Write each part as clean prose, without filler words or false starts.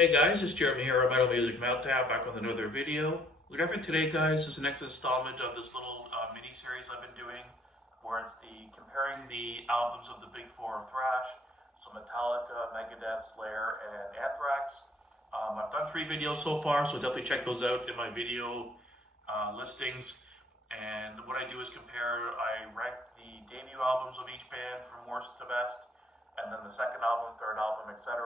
Hey guys, it's Jeremy here at Metal Music Meltdown, back with another video. What for today, guys, is the next installment of this little mini-series I've been doing, where it's comparing the albums of the big four of thrash, so Metallica, Megadeth, Slayer, and Anthrax. I've done 3 videos so far, so definitely check those out in my video listings. And what I do is I rank the debut albums of each band from worst to best, and then the second album, third album, etc.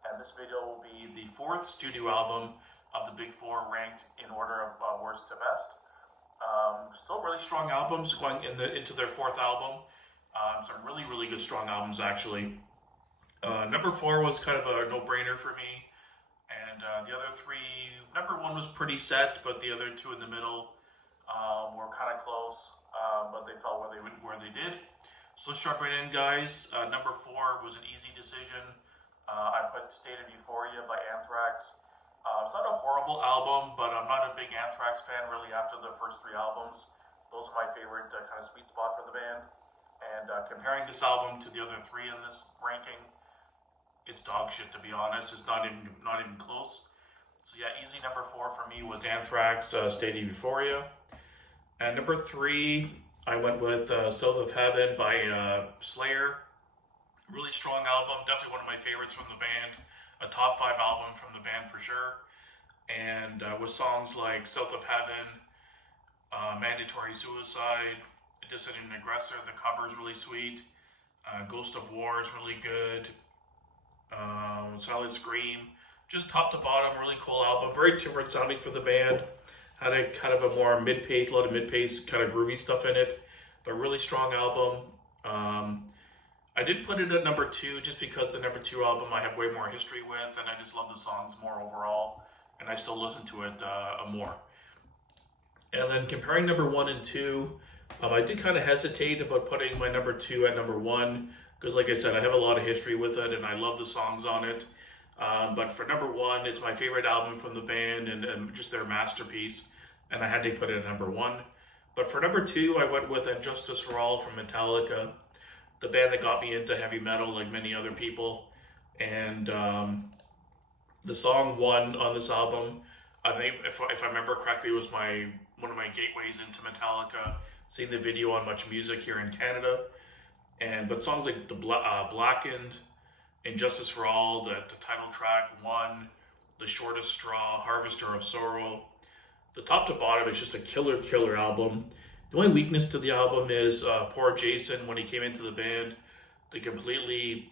And this video will be the 4th studio album of the big four, ranked in order of worst to best. Still really strong albums going into their 4th album. Some really good strong albums actually. Number 4 was kind of a no-brainer for me, and the other 3, number 1 was pretty set, but the other 2 in the middle were kind of close, but they fell where they did. So let's jump right in, guys. Number 4 was an easy decision. I put State of Euphoria by Anthrax. It's not a horrible album, but I'm not a big Anthrax fan really after the first 3 albums. Those are my favorite kind of sweet spot for the band. And comparing this album to the other 3 in this ranking, it's dog shit, to be honest. It's not even close. So yeah, easy number 4 for me was Anthrax, State of Euphoria. And number 3, I went with South of Heaven by Slayer. Really strong album, definitely one of my favorites from the band. A top 5 album from the band for sure. And with songs like South of Heaven, Mandatory Suicide, Dissident Aggressor, the cover is really sweet. Ghost of War is really good. Solid Scream. Just top to bottom, really cool album. Very different sounding for the band. Had a kind of a more mid-pace, a lot of mid-pace, kind of groovy stuff in it. But really strong album. I did put it at number 2 just because the number 2 album I have way more history with, and I just love the songs more overall, and I still listen to it more. And then comparing number 1 and 2, I did kind of hesitate about putting my number 2 at number 1, because like I said, I have a lot of history with it, and I love the songs on it. But for number 1, it's my favorite album from the band, and just their masterpiece, and I had to put it at number 1. But for number 2, I went with And Justice for All from Metallica, the band that got me into heavy metal like many other people. And the song One on this album, I think if I remember correctly, was one of my gateways into Metallica, seeing the video on Much Music here in Canada. But songs like Blackened, And Justice for All, the title track, One, The Shortest Straw, Harvester of Sorrow, the top to bottom is just a killer album. The only weakness to the album is poor Jason, when he came into the band, they completely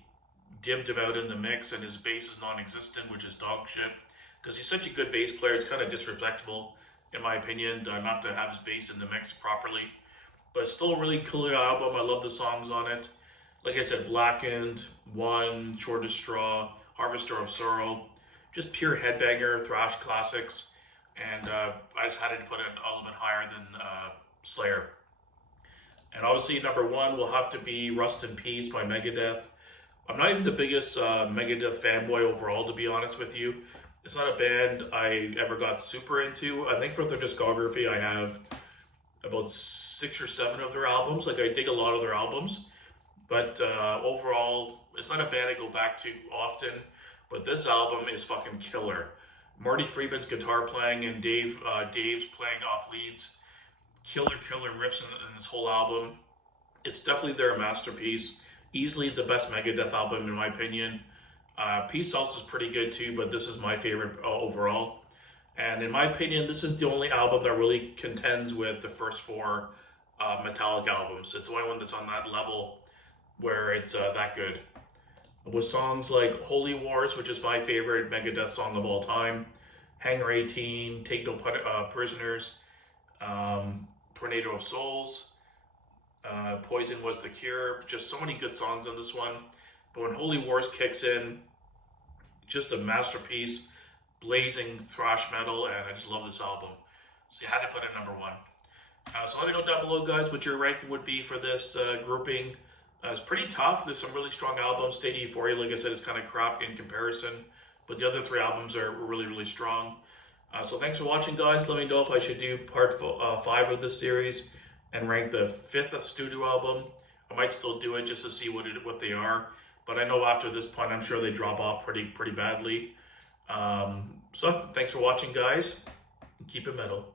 dimmed him out in the mix, and his bass is non-existent, which is dog shit. Because he's such a good bass player, it's kind of disrespectful, in my opinion, not to have his bass in the mix properly. But it's still a really cool album. I love the songs on it. Like I said, Blackened, One, Shortest Straw, Harvester of Sorrow, just pure headbanger, thrash classics. And I just had to put it a little bit higher than Slayer. And obviously number 1 will have to be Rust in Peace by Megadeth. I'm not even the biggest Megadeth fanboy overall, to be honest with you. It's not a band I ever got super into. I think from their discography I have about 6 or 7 of their albums. Like, I dig a lot of their albums. But overall, it's not a band I go back to often. But this album is fucking killer. Marty Friedman's guitar playing and Dave's playing off leads. Killer riffs in this whole album. It's definitely their masterpiece. Easily the best Megadeth album in my opinion. Peace Sells is pretty good too, but this is my favorite overall. And in my opinion, this is the only album that really contends with the first 4 Metallica albums. It's the only one that's on that level where it's that good. With songs like Holy Wars, which is my favorite Megadeth song of all time, Hangar 18, Take No Prisoners, Tornado of Souls, Poison Was the Cure, just so many good songs on this one. But when Holy Wars kicks in, just a masterpiece, blazing thrash metal, and I just love this album. So you had to put it number 1. So let me know down below, guys, what your ranking would be for this grouping. It's pretty tough. There's some really strong albums. State of Euphoria, like I said, is kind of crap in comparison, but the other 3 albums are really strong. So thanks for watching, guys. Let me know if I should do part 5 of this series and rank the 5th studio album. I might still do it just to see what they are. But I know after this point, I'm sure they drop off pretty badly. So thanks for watching, guys. Keep it metal.